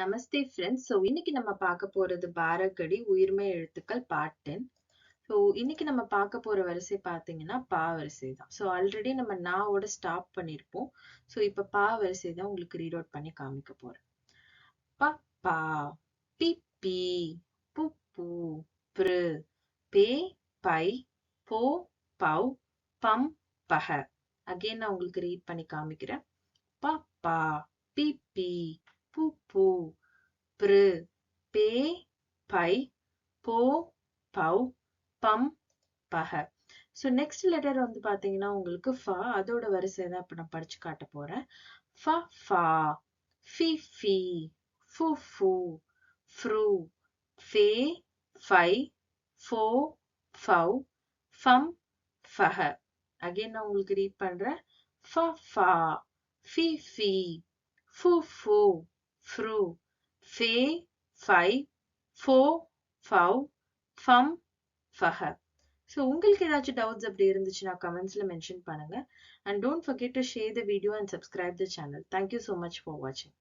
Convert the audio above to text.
நமஸ்தே friends so இன்னைக்கு நம்ம பார்க்க போறது பாரகடி உயிர்மை எழுத்துக்கள் பார்ட் டென் ஸோ இன்னைக்கு நம்ம பார்க்க போற வரிசை பார்த்தீங்கன்னா பா வரிசை தான் ஸோ ஆல்ரெடி நம்ம நாவோட ஸ்டாப் பண்ணியிருப்போம் ஸோ இப்போ பா வரிசை தான் உங்களுக்கு ரீட் அவுட் பண்ணி காமிக்க போறேன். ப பா பி பி பு பூ பிரு பே பை போ பௌ பம் பஹ அகைன் நான் உங்களுக்கு ரீட் பண்ணி காமிக்கிறேன். ப பா பி பி பு பூ. பிரு பே பை போ பௌ பம் பக. ஸோ நெக்ஸ்ட் லெட்டர் வந்து பாத்தீங்கன்னா உங்களுக்கு ஃபா அதோட வரிசை தான் இப்போ நான் படிச்சு காட்ட போறேன். ஃப ஃபா. ஃபி ஃபி. ஃபு ஃபு. ஃப்ரூ. ஃபே ஃபை. ஃபோ ஃபவ் ஃபம் ஃபஹ அகைன் நான் உங்களுக்கு ரீட் பண்றேன். ஃப ஃபா. ஃபி ஃபி. ஃபு ஃபு. Fru, ஃபே ஃபை ஃபோ ஃபௌ ஃபம் ஃபஹ ஸோ உங்களுக்கு ஏதாச்சும் டவுட்ஸ் அப்படி இருந்துச்சுன்னா கமெண்ட்ஸ்ல மென்ஷன் பண்ணுங்க. And don't forget to share the video and subscribe the channel thank you so much for வாட்சிங்